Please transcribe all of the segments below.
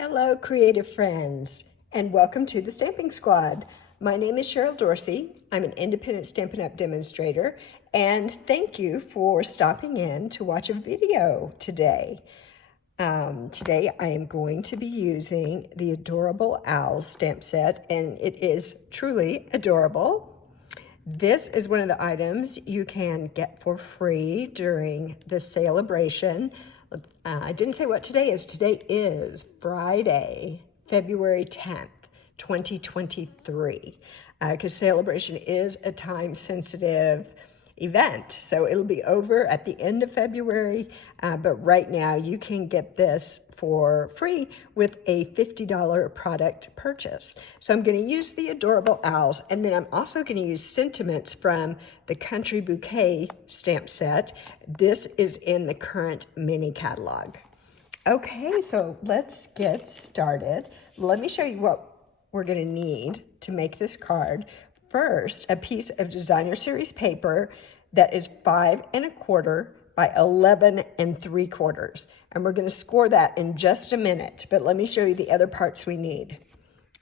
Hello, creative friends, and welcome to the Stamping Squad. My name is Cheryl Dorsey. I'm an independent Stampin' Up! Demonstrator, and thank you for stopping in to watch a video today. Today I am going to be using the Adorable Owl stamp set, and it is truly adorable. This is one of the items you can get for free during the SALE-a-bration. I didn't say what today is. Today is Friday, February 10th, 2023, because SALE-a-bration is a time-sensitive event. So it'll be over at the end of February, but right now you can get this for free with a $50 product purchase. So I'm going to use the Adorable Owls, and then I'm also going to use Sentiments from the Country Bouquet stamp set. This is in the current mini catalog. Okay, so let's get started. Let me show you what we're going to need to make this card. First, a piece of designer series paper that is 5 1/4 by 11 3/4. And we're going to score that in just a minute, but let me show you the other parts we need.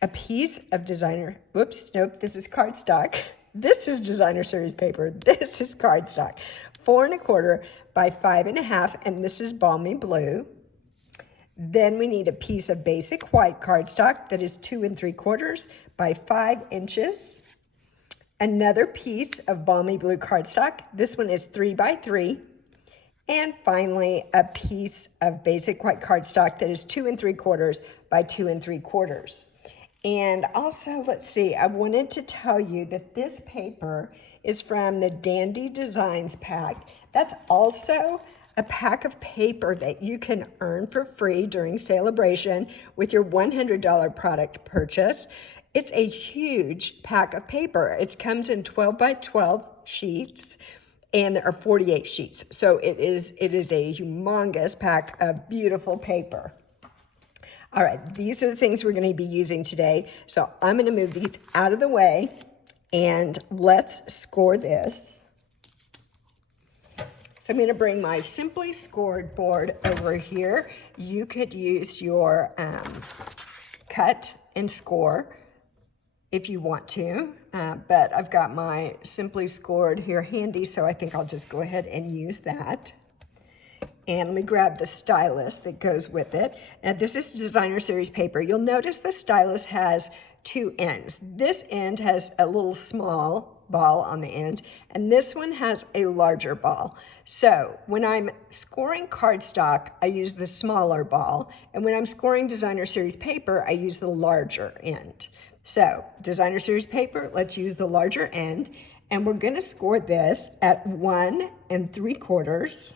A piece of designer, whoops, nope, this is cardstock. This is designer series paper. This is cardstock. 4 1/4 by 5 1/2, and this is Balmy blue. Then we need a piece of basic white cardstock that is 2 3/4 by 5 inches. Another piece of Balmy blue cardstock. This one is 3 by 3. And finally, a piece of basic white cardstock that is 2 3/4 by 2 3/4. And also, let's see, I wanted to tell you that this paper is from the Dandy Designs pack. That's also a pack of paper that you can earn for free during SALE-a-bration with your $100 product purchase. It's a huge pack of paper. It comes in 12 by 12 sheets, and there are 48 sheets. So it is a humongous pack of beautiful paper. All right, these are the things we're going to be using today. So I'm going to move these out of the way, and let's score this. So I'm going to bring my Simply Scored board over here. You could use your cut and score if you want to, but I've got my Simply Scored here handy, so I think I'll just go ahead and use that. And let me grab the stylus that goes with it. Now this is designer series paper. You'll notice the stylus has 2 ends. This end has a little small ball on the end, and this one has a larger ball. So when I'm scoring cardstock, I use the smaller ball, and when I'm scoring designer series paper, I use the larger end. So designer series paper, let's use the larger end, and we're going to score this at 1 3/4,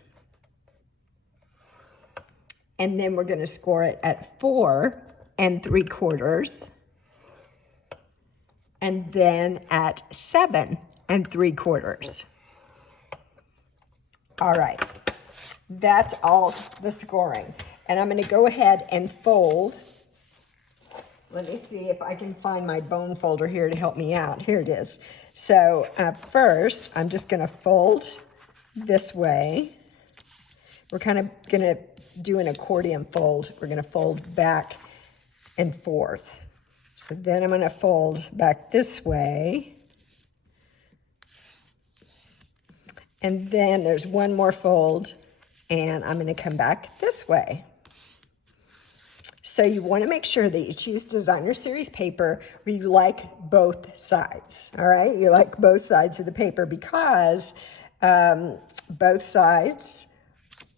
and then we're going to score it at 4 3/4, and then at 7 3/4. All right, that's all the scoring, and I'm going to go ahead and fold. Let me see if I can find my bone folder here to help me out. Here it is. So first, I'm just going to fold this way. We're kind of going to do an accordion fold. We're going to fold back and forth. So then I'm going to fold back this way. And then there's one more fold, and I'm going to come back this way. So you want to make sure that you choose designer series paper where you like both sides, all right? You like both sides of the paper because both sides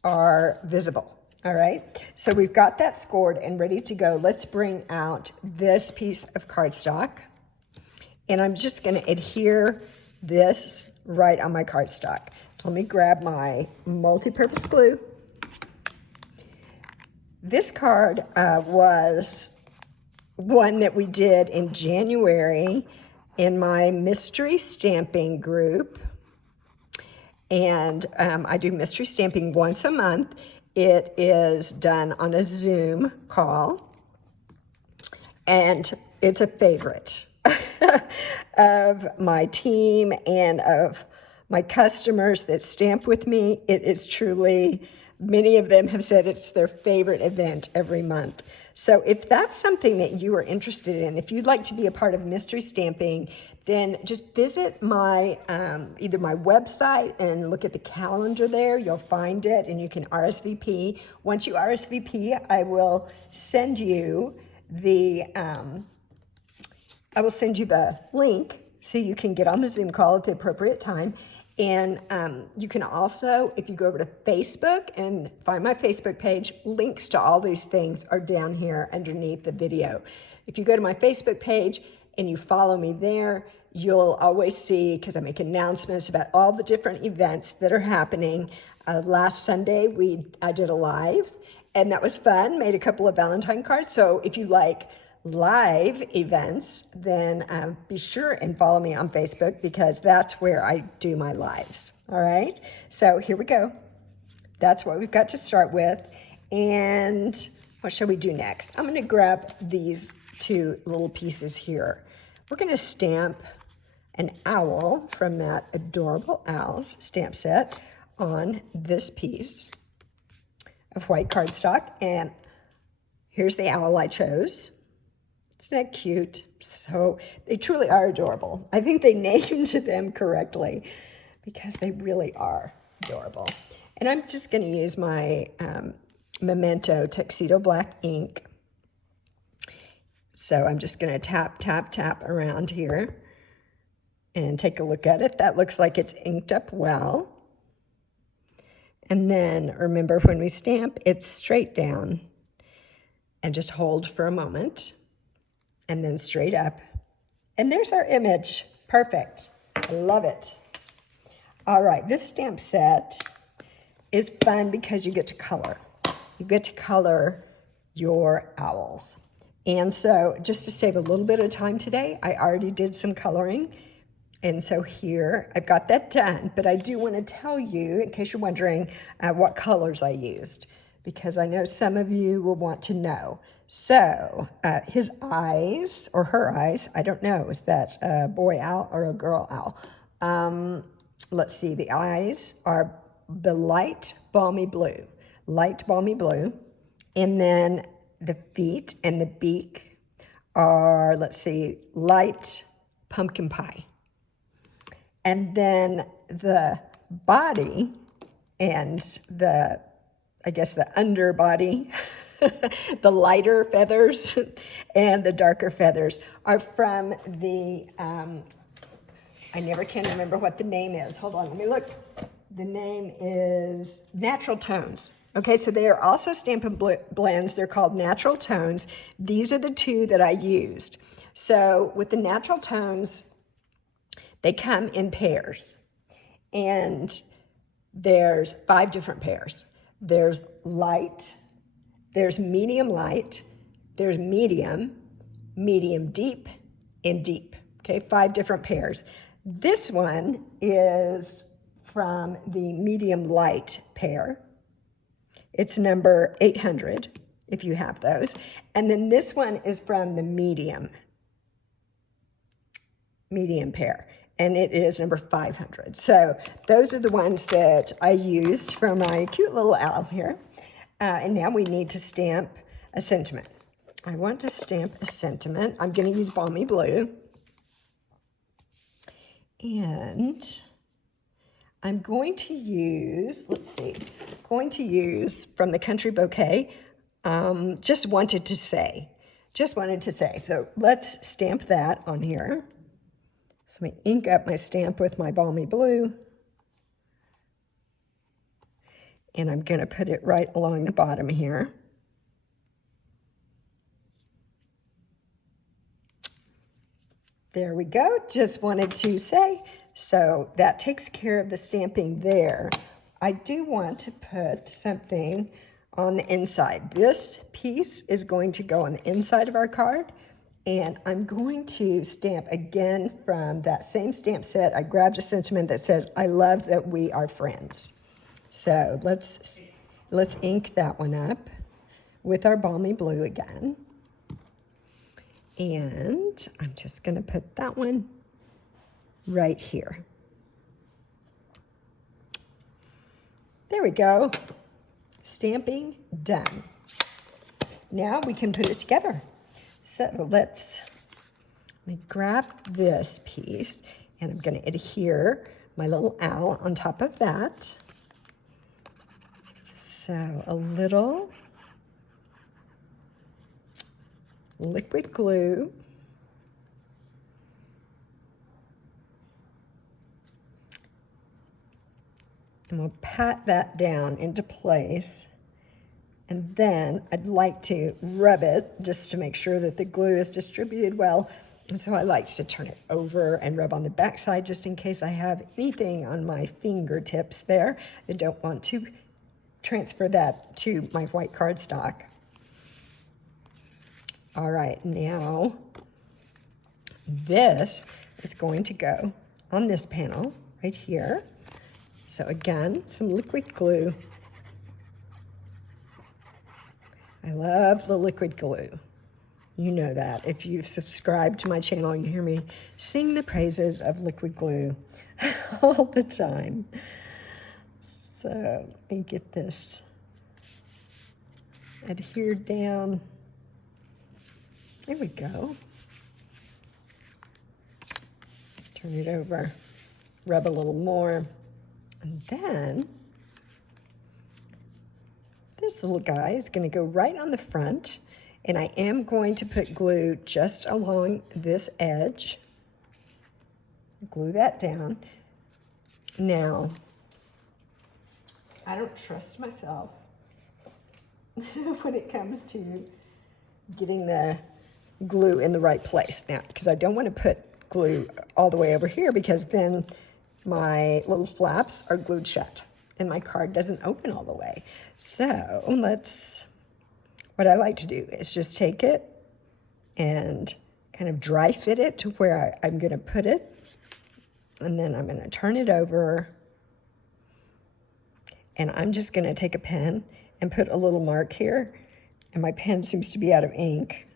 are visible, all right? So we've got that scored and ready to go. Let's bring out this piece of cardstock, and I'm just going to adhere this right on my cardstock. Let me grab my multi-purpose glue. This card was one that we did in January in my mystery stamping group. And I do mystery stamping once a month. It is done on a Zoom call. And it's a favorite of my team and of my customers that stamp with me. It is truly Many of them have said it's their favorite event every month. So if that's something that you are interested in, if you'd like to be a part of mystery stamping, then just visit my either my website and look at the calendar there. You'll find it and you can RSVP. Once you RSVP, I will send you the link so you can get on the Zoom call at the appropriate time. And you can also, if you go over to Facebook and find my Facebook page, links to all these things are down here underneath the video. If you go to my Facebook page and you follow me there, you'll always see, because I make announcements about all the different events that are happening. Last Sunday, I did a live, and that was fun, made a couple of Valentine cards. So if you like live events, then be sure and follow me on Facebook, because that's where I do my lives. All right, so here we go. That's what we've got to start with. And what shall we do next? I'm going to grab these two little pieces here. We're going to stamp an owl from that Adorable Owls stamp set on this piece of white cardstock. And here's the owl I chose. Isn't that cute? So they truly are adorable. I think they named them correctly because they really are adorable. And I'm just going to use my Memento Tuxedo Black ink. So I'm just going to tap, tap, tap around here and take a look at it. That looks like it's inked up well. And then remember, when we stamp, it's straight down. And just hold for a moment. And then straight up. And there's our image. Perfect. I love it. All right, this stamp set is fun because you get to color. You get to color your owls. And so just to save a little bit of time today, I already did some coloring. And so here, I've got that done, but I do want to tell you, in case you're wondering, what colors I used, because I know some of you will want to know. So his eyes, or her eyes, I don't know, is that a boy owl or a girl owl? Let's see, the eyes are the light balmy blue, and then the feet and the beak are, let's see, light pumpkin pie. And then the body and the, I guess the underbody, the lighter feathers and the darker feathers are from the, I never can remember what the name is. Hold on, let me look. The name is Natural Tones. Okay, so they are also Stampin' blends. They're called Natural Tones. These are the two that I used. So with the Natural Tones, they come in pairs. And there's 5 different pairs. There's light, there's medium light, there's medium, medium deep, and deep. Okay, 5 different pairs. This one is from the medium light pair. It's number 800, if you have those. And then this one is from the medium pair, and it is number 500. So those are the ones that I used for my cute little owl here. And now we need to stamp a sentiment. I want to stamp a sentiment. I'm going to use Balmy Blue. And I'm going to use, let's see, going to use from the Country Bouquet, just wanted to say. So let's stamp that on here. So let me ink up my stamp with my Balmy Blue. And I'm going to put it right along the bottom here. There we go, just wanted to say. So that takes care of the stamping there. I do want to put something on the inside. This piece is going to go on the inside of our card, and I'm going to stamp again from that same stamp set. I grabbed a sentiment that says, I love that we are friends. So let's ink that one up with our Balmy Blue again. And I'm just going to put that one right here. There we go. Stamping done. Now we can put it together. So let me grab this piece, and I'm going to adhere my little owl on top of that. So a little liquid glue. And we'll pat that down into place. And then I'd like to rub it just to make sure that the glue is distributed well. And so I like to turn it over and rub on the back side just in case I have anything on my fingertips there. I don't want to transfer that to my white cardstock. All right, now this is going to go on this panel right here. So again, some liquid glue. I love the liquid glue. You know that. If you've subscribed to my channel, you hear me sing the praises of liquid glue all the time. So let me get this adhered down. There we go. Turn it over, rub a little more. And then this little guy is going to go right on the front, and I am going to put glue just along this edge. Glue that down. Now, I don't trust myself when it comes to getting the glue in the right place now, because I don't want to put glue all the way over here, because then my little flaps are glued shut and my card doesn't open all the way. So what I like to do is just take it and kind of dry fit it to where I'm going to put it. And then I'm going to turn it over. And I'm just going to take a pen and put a little mark here. And my pen seems to be out of ink.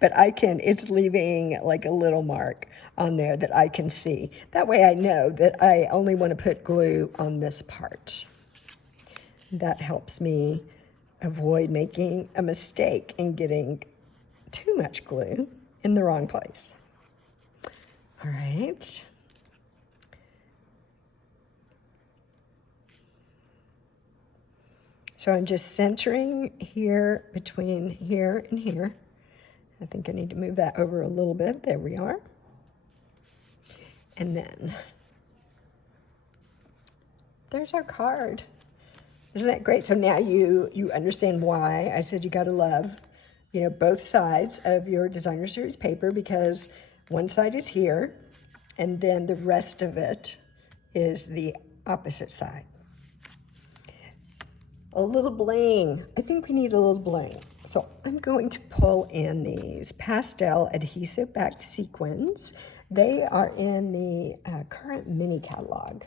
But it's leaving like a little mark on there that I can see. That way I know that I only want to put glue on this part. That helps me avoid making a mistake and getting too much glue in the wrong place. All right. So I'm just centering here between here and here. I think I need to move that over a little bit. There we are. And then there's our card. Isn't that great? So now you understand why I said you got to love, both sides of your designer series paper, because one side is here and then the rest of it is the opposite side. A little bling. I think we need a little bling. So I'm going to pull in these Pastel Adhesive-Backed Sequins. They are in the current mini catalog.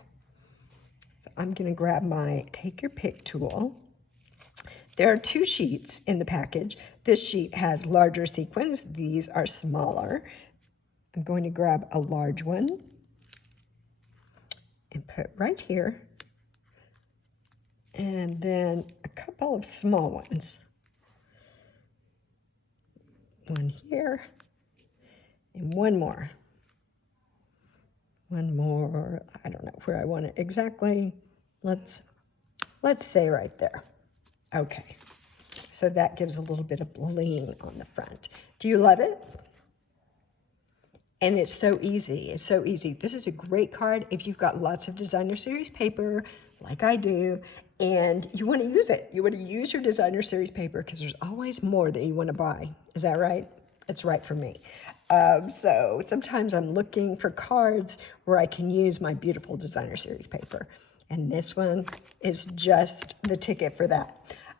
So I'm going to grab my Take Your Pick tool. There are 2 sheets in the package. This sheet has larger sequins. These are smaller. I'm going to grab a large one and put right here. And then a couple of small ones. One here, and one more. One more, I don't know where I want it exactly. Let's say right there. Okay, so that gives a little bit of bling on the front. Do you love it? And it's so easy. It's so easy. This is a great card if you've got lots of designer series paper, like I do, and you want to use it. You want to use your designer series paper because there's always more that you want to buy. Is that right? It's right for me. So sometimes I'm looking for cards where I can use my beautiful designer series paper. And this one is just the ticket for that.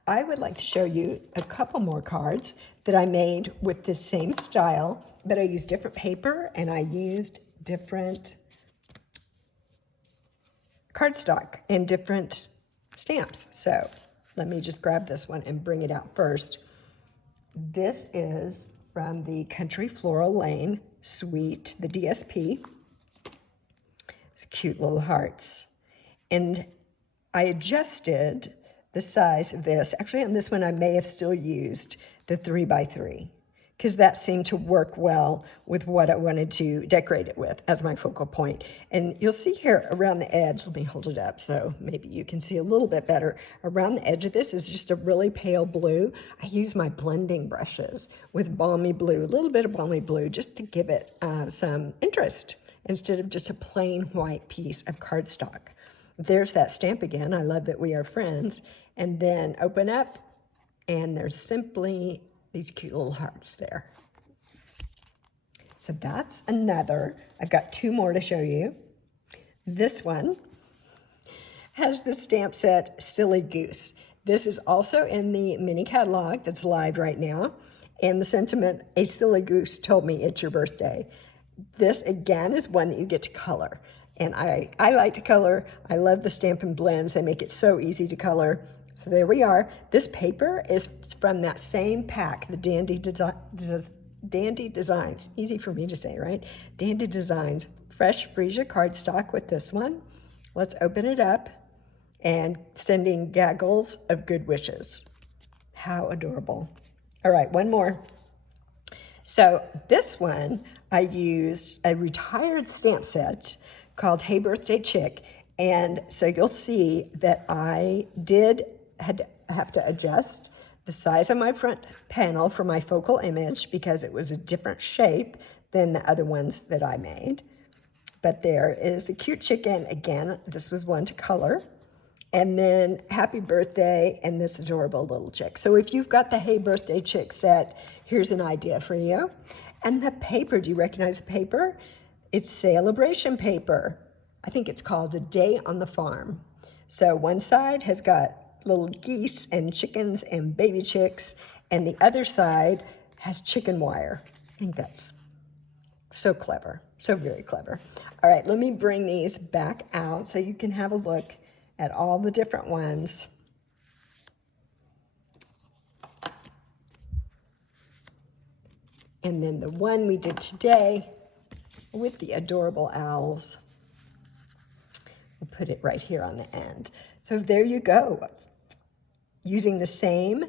I would like to show you a couple more cards that I made with this same style, but I used different paper and I used different cardstock and different stamps. So let me just grab this one and bring it out first. This is from the Country Floral Lane Suite, the DSP. It's cute little hearts. And I adjusted the size of this. Actually, on this one, I may have still used the 3x3 because that seemed to work well with what I wanted to decorate it with as my focal point. And you'll see here around the edge, let me hold it up so maybe you can see a little bit better. Around the edge of this is just a really pale blue. I use my blending brushes with Balmy blue, a little bit of Balmy blue, just to give it some interest instead of just a plain white piece of cardstock. There's that stamp again. I love that we are friends. And then open up, and there's simply these cute little hearts there. So that's another. I've got two more to show you. This one has the stamp set Silly Goose. This is also in the mini catalog that's live right now. And the sentiment, a silly goose told me it's your birthday. This, again, is one that you get to color. And I like to color. I love the Stampin' blends. They make it so easy to color. So there we are. This paper is from that same pack, the Dandy Designs. Easy for me to say, right? Dandy Designs. Fresh freesia cardstock with this one. Let's open it up and sending gaggles of good wishes. How adorable. All right, one more. So this one, I used a retired stamp set called Hey Birthday Chick. And so you'll see that I had to adjust the size of my front panel for my focal image because it was a different shape than the other ones that I made. But there is a cute chicken. Again, this was one to color. And then happy birthday and this adorable little chick. So if you've got the Hey Birthday Chick set, here's an idea for you. And the paper, do you recognize the paper? It's SALE-a-bration paper. I think it's called A Day on the Farm. So one side has got little geese and chickens and baby chicks, and the other side has chicken wire. I think that's so clever, so very clever. All right, let me bring these back out so you can have a look at all the different ones. And then the one we did today with the adorable owls. We'll put it right here on the end. So there you go. Using the same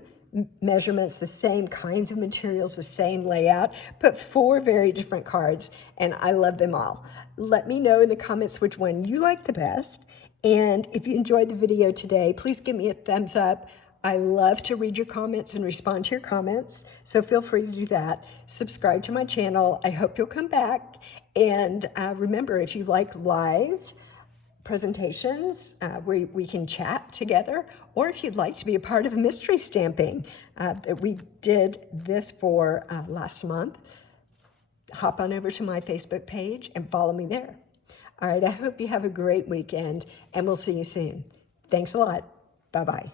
measurements, the same kinds of materials, the same layout, but 4 very different cards, and I love them all. Let me know in the comments which one you like the best, and if you enjoyed the video today, please give me a thumbs up. I love to read your comments and respond to your comments, so feel free to do that. Subscribe to my channel. I hope you'll come back, and remember, if you like live presentations where we can chat together, or if you'd like to be a part of a mystery stamping that we did this for last month, hop on over to my Facebook page and follow me there. All right, I hope you have a great weekend, and we'll see you soon. Thanks a lot. Bye-bye.